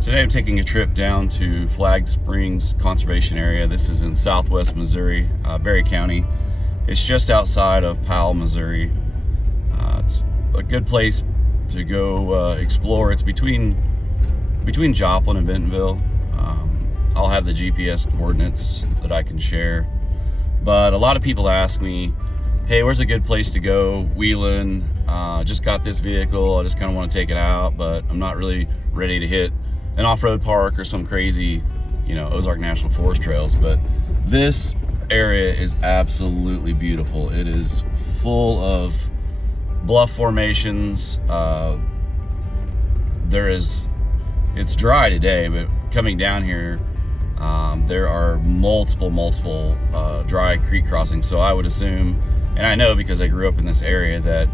Today I'm taking a trip down to Flag Springs Conservation Area. This is in southwest Missouri, Barry County. It's just outside of Powell, Missouri. It's a good place to go explore. It's between Joplin and Bentonville. I'll have the GPS coordinates that I can share. But a lot of people ask me, hey, where's a good place to go wheeling? Just got this vehicle, I just kind of want to take it out, but I'm not really ready to hit an off-road park or some crazy, Ozark National Forest trails. But this area is absolutely beautiful. It is full of bluff formations. It's dry today, but coming down here, there are multiple dry creek crossings. So I would assume, and I know because I grew up in this area, that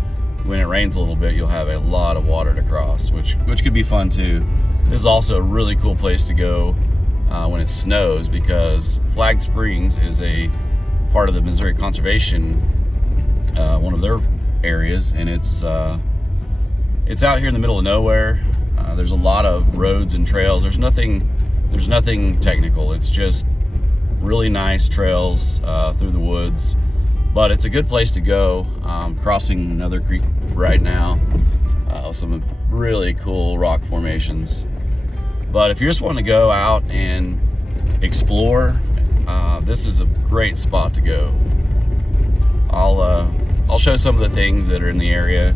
when it rains a little bit, you'll have a lot of water to cross, which could be fun too. This is also a really cool place to go when it snows, because Flag Springs is a part of the Missouri Conservation, one of their areas, and it's out here in the middle of nowhere. There's a lot of roads and trails. There's nothing technical. It's just really nice trails through the woods. But it's a good place to go. Crossing another creek right now. Some really cool rock formations. But if you just want to go out and explore, this is a great spot to go. I'll show some of the things that are in the area.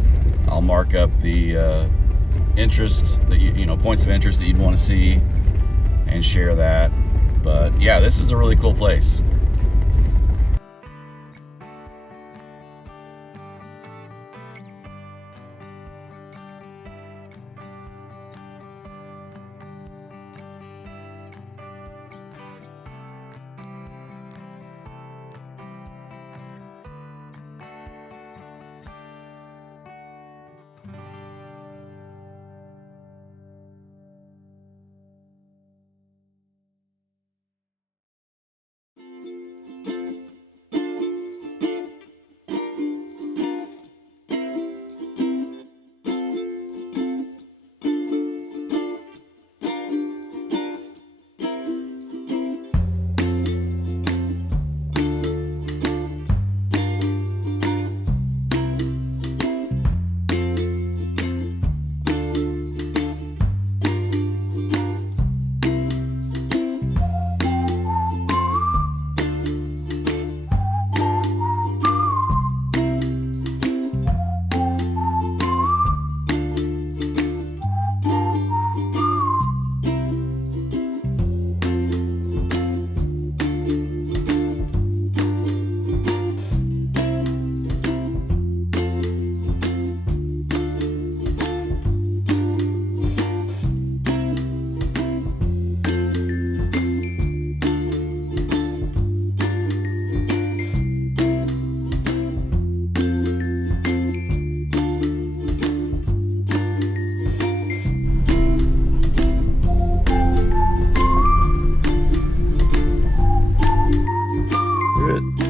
I'll mark up the interest that points of interest that you'd want to see and share that. But yeah, this is a really cool place.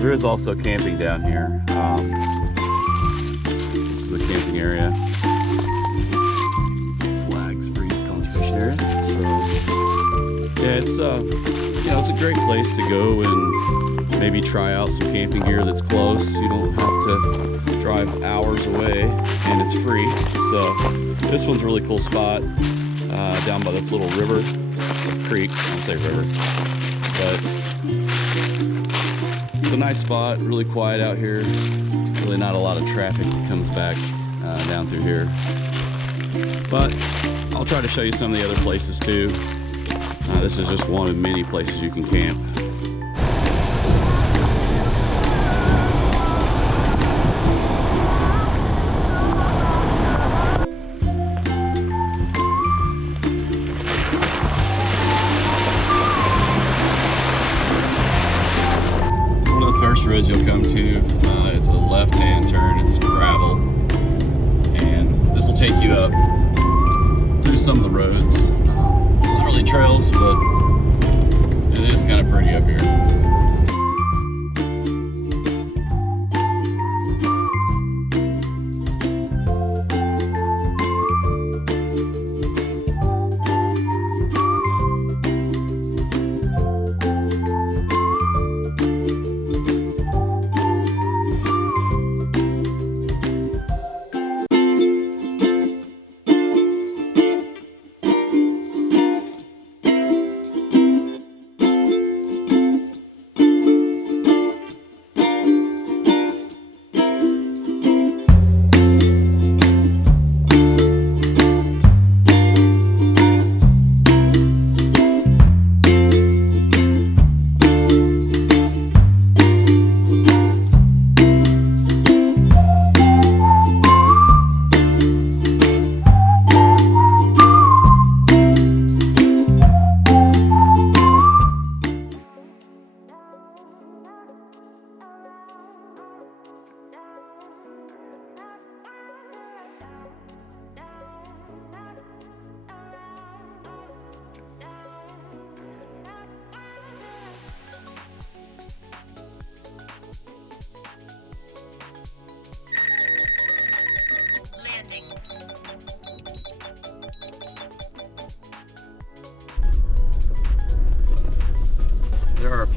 There is also camping down here. This is the camping area. Flag Springs Conservation Area. So yeah, it's a great place to go and maybe try out some camping gear that's close. You don't have to drive hours away, and it's free. So this one's a really cool spot down by this little river, creek. I'll say river, but it's a nice spot, really quiet out here. Really not a lot of traffic that comes back down through here. But I'll try to show you some of the other places too. This is just one of many places you can camp. First roads you'll come to is a left-hand turn. It's gravel, and this will take you up through some of the roads. Not really trails, but it is kind of pretty up here.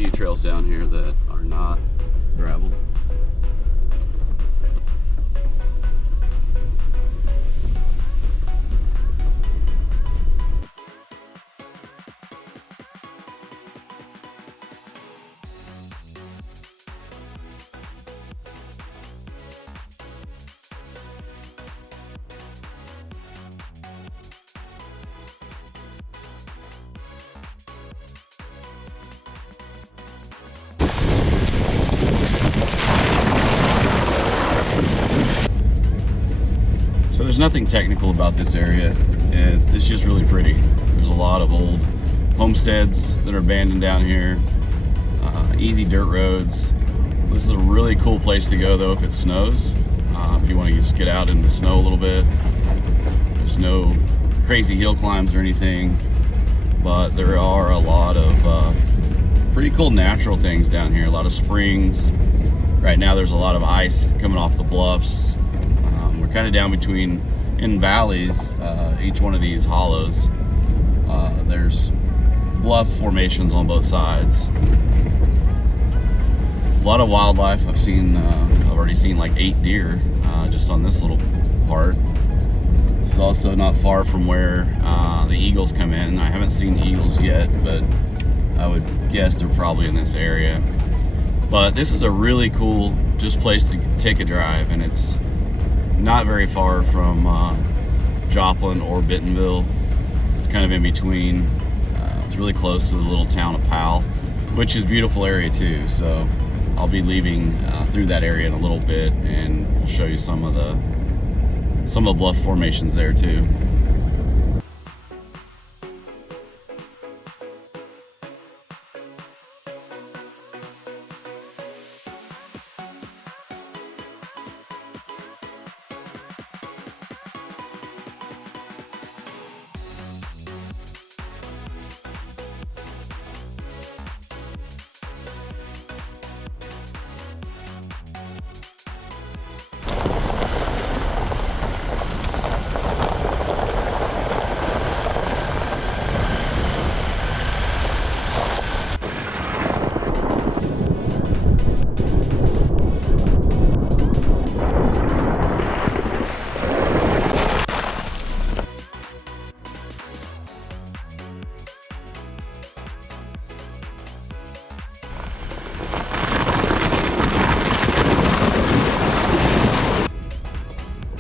few trails down here that are not gravel. So there's nothing technical about this area. It's just really pretty. There's a lot of old homesteads that are abandoned down here. Easy dirt roads. This is a really cool place to go though if it snows. If you want to just get out in the snow a little bit. There's no crazy hill climbs or anything, but there are a lot of pretty cool natural things down here. A lot of springs. Right now there's a lot of ice coming off the bluffs. We're kind of down between in valleys. Each one of these hollows, there's bluff formations on both sides. A lot of wildlife. I've already seen like 8 deer just on this little part. It's also not far from where the eagles come in. I haven't seen eagles yet, but I would guess they're probably in this area. But this is a really cool just place to take a drive, and it's not very far from Joplin or Bentonville. It's kind of in between. It's really close to the little town of Powell, which is a beautiful area too. So I'll be leaving through that area in a little bit, and we'll show you some of the bluff formations there too.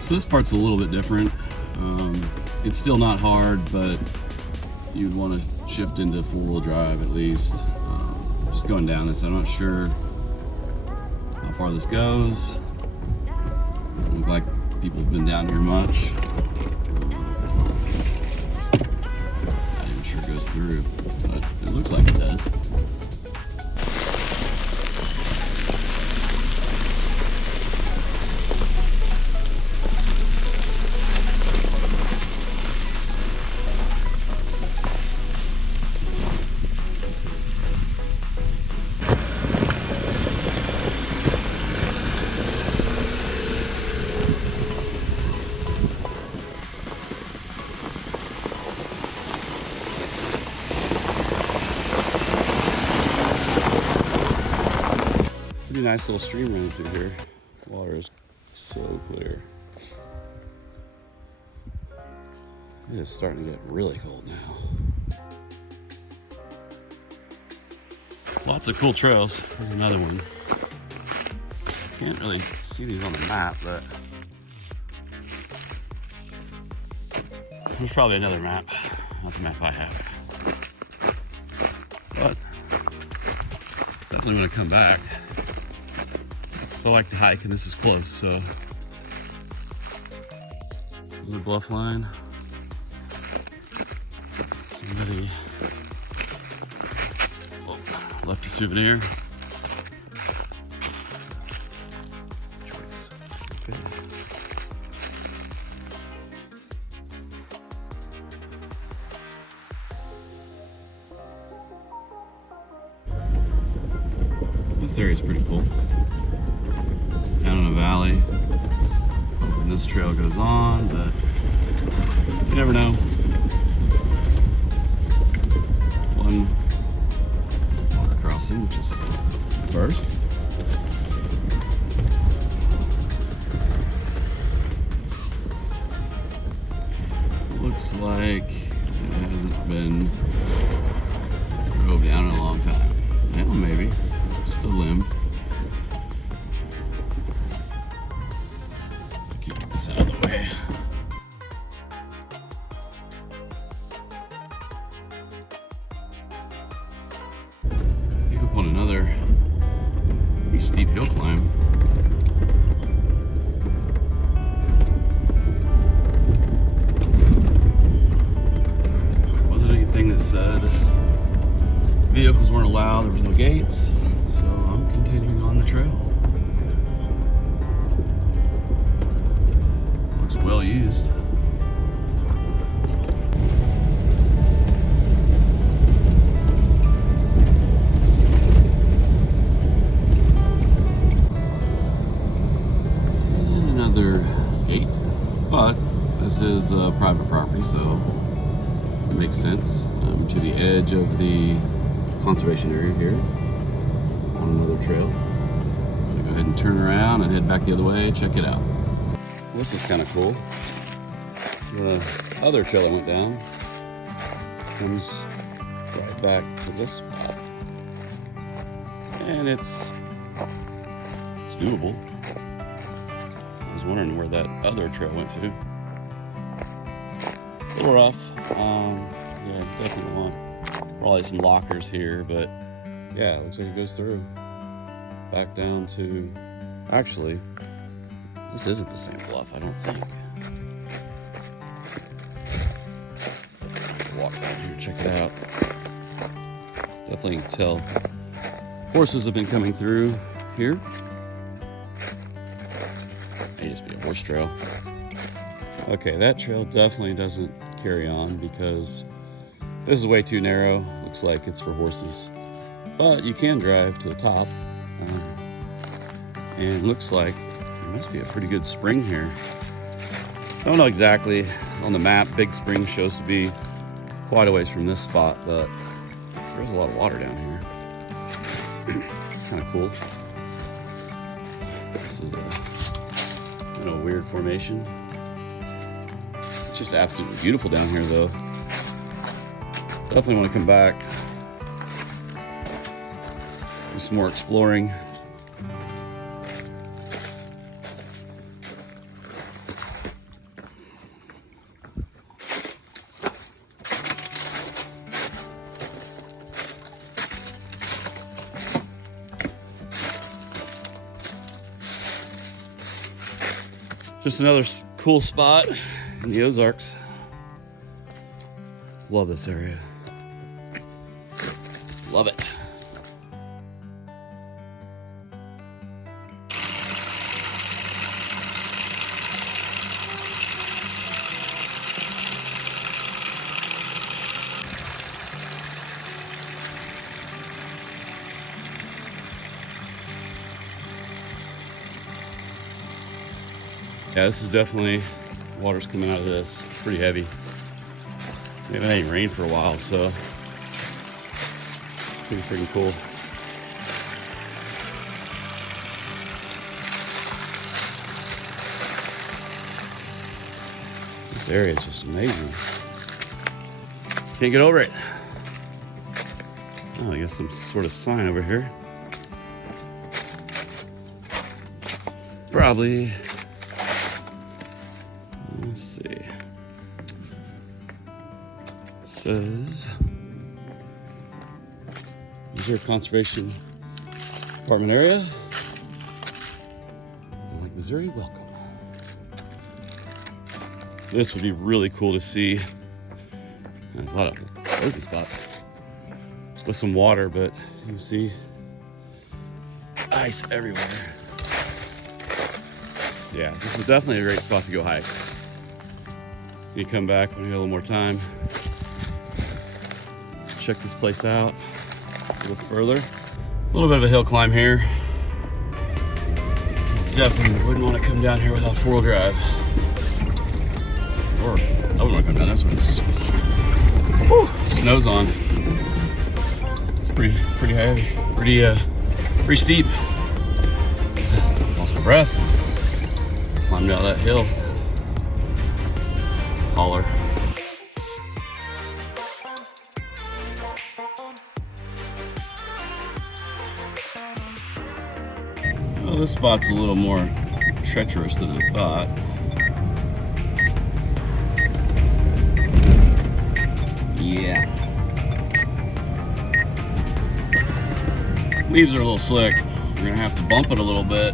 So this part's a little bit different. It's still not hard, but you'd want to shift into 4-wheel drive at least. Just going down this, I'm not sure how far this goes. Doesn't look like people have been down here much. Not even sure it goes through, but it looks like it does. Pretty nice little stream running through here. Water is so clear. It is starting to get really cold now. Lots of cool trails. There's another one. Can't really see these on the map, but there's probably another map. Not the map I have. But definitely want to come back. So I like to hike, and this is close, so. Another bluff line. Somebody left a souvenir. Choice. Okay. This area is pretty cool. Down in a valley. And this trail goes on, but you never know. One water crossing, which like it hasn't been drove down in a long time. Well, maybe. Just a limb. Get this out of the way. I think up on another pretty steep hill climb. Wasn't anything that said vehicles weren't allowed, there was no gates, so I'm continuing on the trail. Looks well used. And another gate, but this is private property, so it makes sense. To the edge of the conservation area here on another trail. I'm gonna go ahead and turn around and head back the other way. Check it out. This is kind of cool. The other trail I went down comes right back to this spot, and it's doable. I was wondering where that other trail went to. A little rough. Yeah, definitely want probably some lockers here, but yeah, it looks like it goes through back down to, actually, this isn't the same bluff, I don't think. Walk down here, check it out. Definitely can tell horses have been coming through here. May just be a horse trail. Okay, that trail definitely doesn't carry on because this is way too narrow. Looks like it's for horses, but you can drive to the top. And looks like there must be a pretty good spring here. Don't know exactly on the map. Big Spring shows to be quite a ways from this spot, but there's a lot of water down here. It's kind of cool. This is a weird formation. It's just absolutely beautiful down here, though. Definitely want to come back, do some more exploring. Just another cool spot in the Ozarks. Love this area. Love it. Yeah, this is definitely, water's coming out of this. It's pretty heavy. It ain't rained for a while, so pretty freaking cool. This area is just amazing. Can't get over it. Oh, I guess some sort of sign over here. Probably. Let's see. Says Missouri Conservation Department area. Lake Missouri, welcome. This would be really cool to see. There's a lot of open spots with some water, but you can see ice everywhere. Yeah, this is definitely a great spot to go hike. You come back when you have a little more time. Check this place out a little further. A little bit of a hill climb here. Definitely wouldn't want to come down here without four-wheel drive. Or I wouldn't want to come down this one. Snow's on. It's pretty heavy, pretty steep. Lost my breath. Climbed out that hill. Holler. this spot's a little more treacherous than I thought. Yeah. Leaves are a little slick. We're gonna have to bump it a little bit.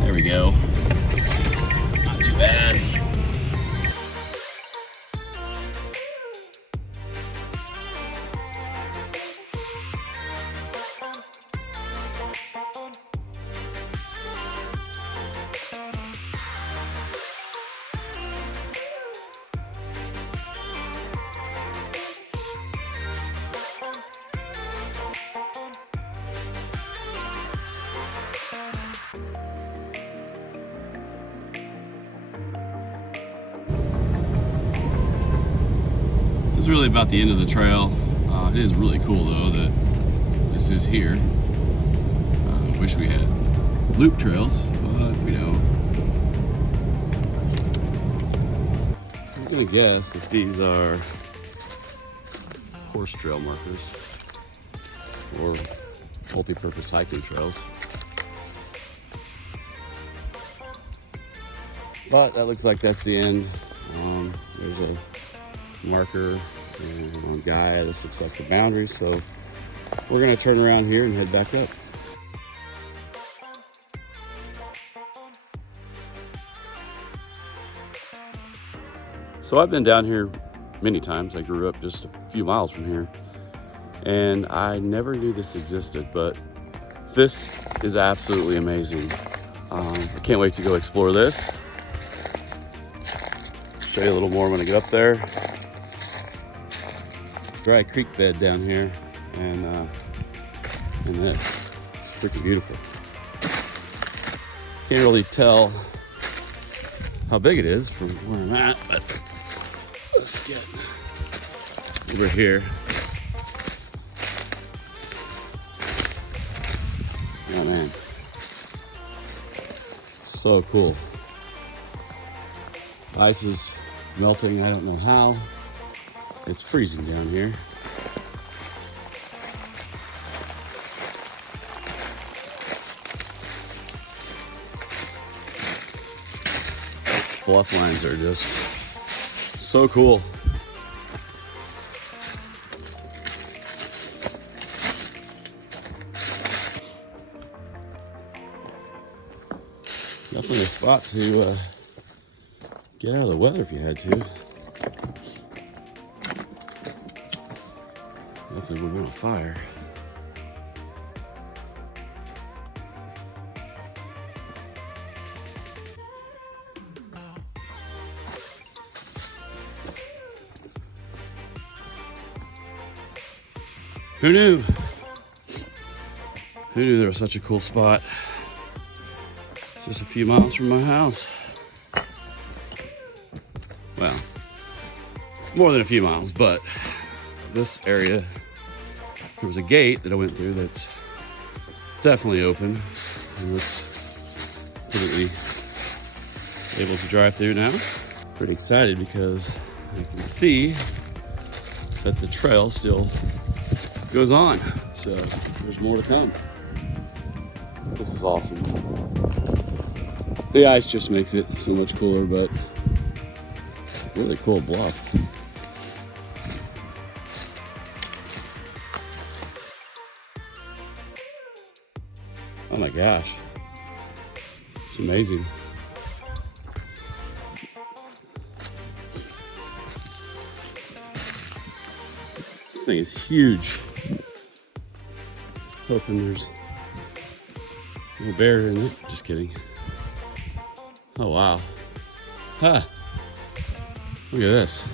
There we go. Not too bad. Really about the end of the trail. It is really cool though that this is here. Wish we had loop trails, but we don't. I'm gonna guess that these are horse trail markers or multi-purpose hiking trails. But that looks like that's the end. There's a marker and a guy. This looks like the boundary, so we're gonna turn around here and head back up. So I've been down here many times. I grew up just a few miles from here, and I never knew this existed, but this is absolutely amazing. I can't wait to go explore this. Show you a little more when I get up there. Dry creek bed down here, and this. It's freaking beautiful. Can't really tell how big it is from where I'm at, but let's get over here. Oh man, so cool. Ice is melting, I don't know how. It's freezing down here. Bluff lines are just so cool. Definitely a spot to get out of the weather if you had to. Definitely would be on fire. Who knew? Who knew there was such a cool spot just a few miles from my house? Well, more than a few miles, but this area, there was a gate that I went through that's definitely open. And was completely able to drive through now. Pretty excited because I can see that the trail still goes on. So there's more to come. This is awesome. The ice just makes it so much cooler, but really cool bluff. Oh my gosh, it's amazing. This thing is huge. Hoping there's no bear in it. Just kidding. Oh wow. Huh. Look at this.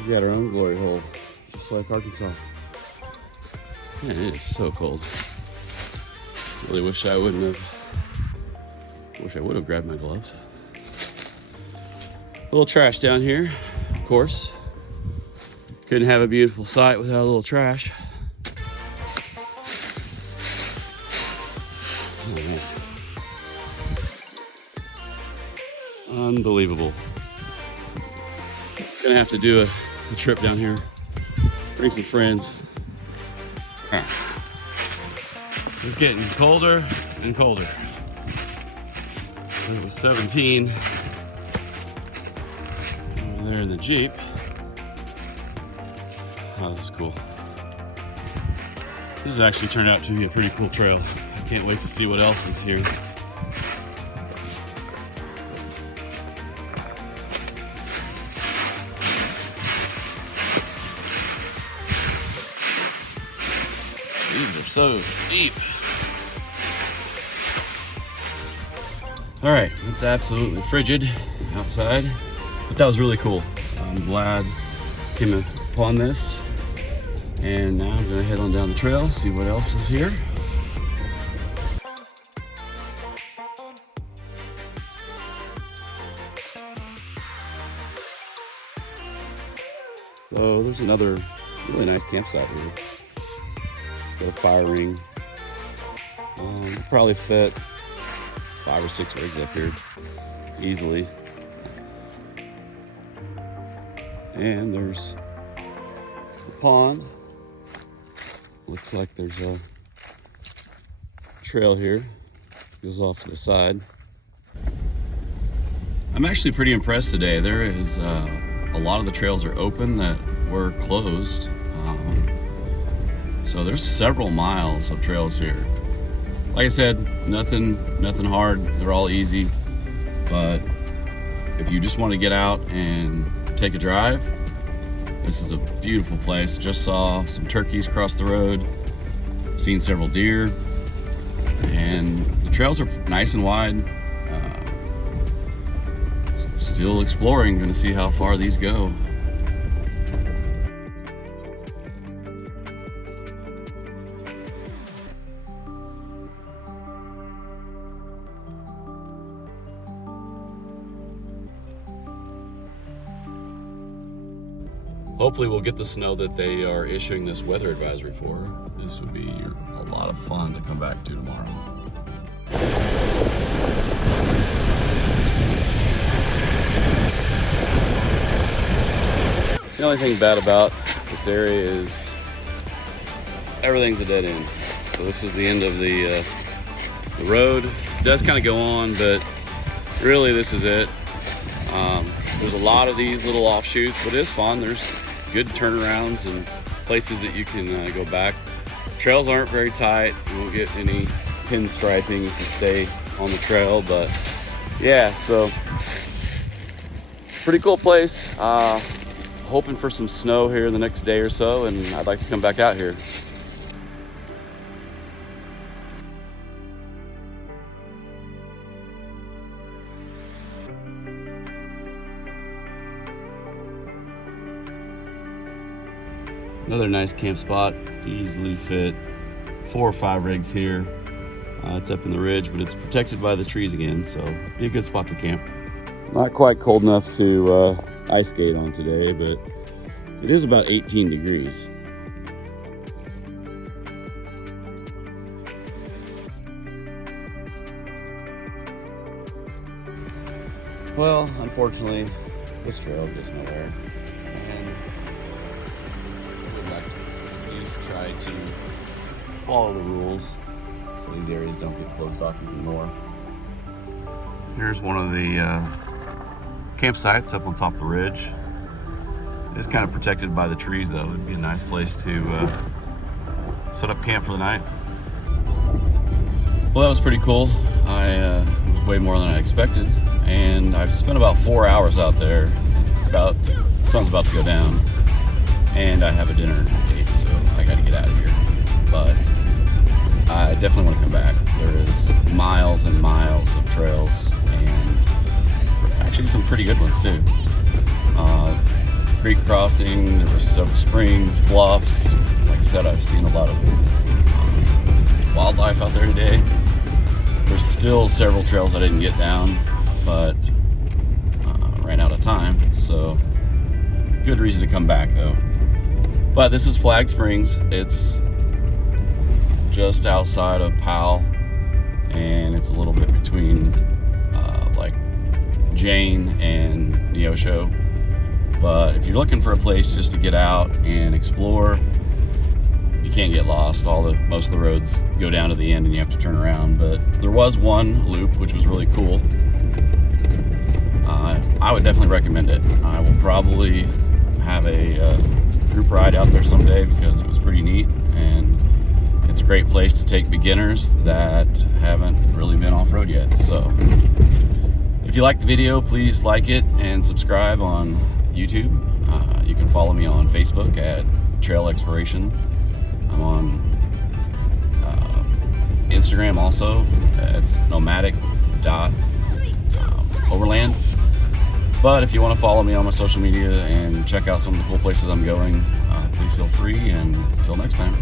We got our own glory hole, just like Arkansas. Man, it is so cold. Really wish I would have grabbed my gloves. A little trash down here, of course. Couldn't have a beautiful sight without a little trash. Oh, unbelievable. Gonna have to do a trip down here. Bring some friends. It's getting colder and colder. It was 17 over there in the Jeep. Oh, this is cool. This has actually turned out to be a pretty cool trail. I can't wait to see what else is here. These are so steep. All right, it's absolutely frigid outside, but that was really cool. I'm glad I came upon this. And now I'm gonna head on down the trail, see what else is here. So there's another really nice campsite here. It's got a fire ring. Probably fit 5 or 6 rigs up here easily. And there's a pond. Looks like there's a trail here. Goes off to the side. I'm actually pretty impressed today. There is a lot of the trails are open that were closed. So there's several miles of trails here. Like I said, nothing hard. They're all easy. But if you just want to get out and take a drive, this is a beautiful place. Just saw some turkeys cross the road. Seen several deer. And the trails are nice and wide. Still exploring, gonna see how far these go. Hopefully we'll get the snow that they are issuing this weather advisory for. This would be a lot of fun to come back to tomorrow. The only thing bad about this area is everything's a dead end. So this is the end of the road. It does kind of go on, but really this is it. There's a lot of these little offshoots, but it is fun. There's good turnarounds and places that you can go back. Trails aren't very tight. You won't get any pinstriping if you stay on the trail, but yeah, so pretty cool place. Hoping for some snow here in the next day or so, and I'd like to come back out here. Another nice camp spot, easily fit 4 or 5 rigs here. It's up in the ridge, but it's protected by the trees again, so be a good spot to camp. Not quite cold enough to ice skate on today, but it is about 18 degrees. Well, unfortunately, this trail goes nowhere. And I would like to at least try to follow the rules so these areas don't get closed off even more. Here's one of the campsites up on top of the ridge. It's kind of protected by the trees though. It'd be a nice place to set up camp for the night. Well, that was pretty cool. It was way more than I expected, and I've spent about 4 hours out there. The sun's about to go down, and I have a dinner date, so I got to get out of here. But I definitely want to come back. There is miles and miles of trails, and actually some pretty good ones too. Creek crossing, there were several springs, bluffs. Like I said, I've seen a lot of wildlife out there today. There's still several trails I didn't get down, but ran out of time, so good reason to come back though. But this is Flag Springs. It's just outside of Powell, and it's a little bit between like Jane and Neosho. But if you're looking for a place just to get out and explore, you can't get lost. Most of the roads go down to the end and you have to turn around. But there was one loop which was really cool. I would definitely recommend it. I will probably have a group ride out there someday because it was pretty neat, and it's a great place to take beginners that haven't really been off-road yet. So if you like the video, please like it and subscribe on YouTube. You can follow me on Facebook at Trail Exploration. I'm on Instagram also. It's nomadic.overland. But if you want to follow me on my social media and check out some of the cool places I'm going, please feel free, and until next time.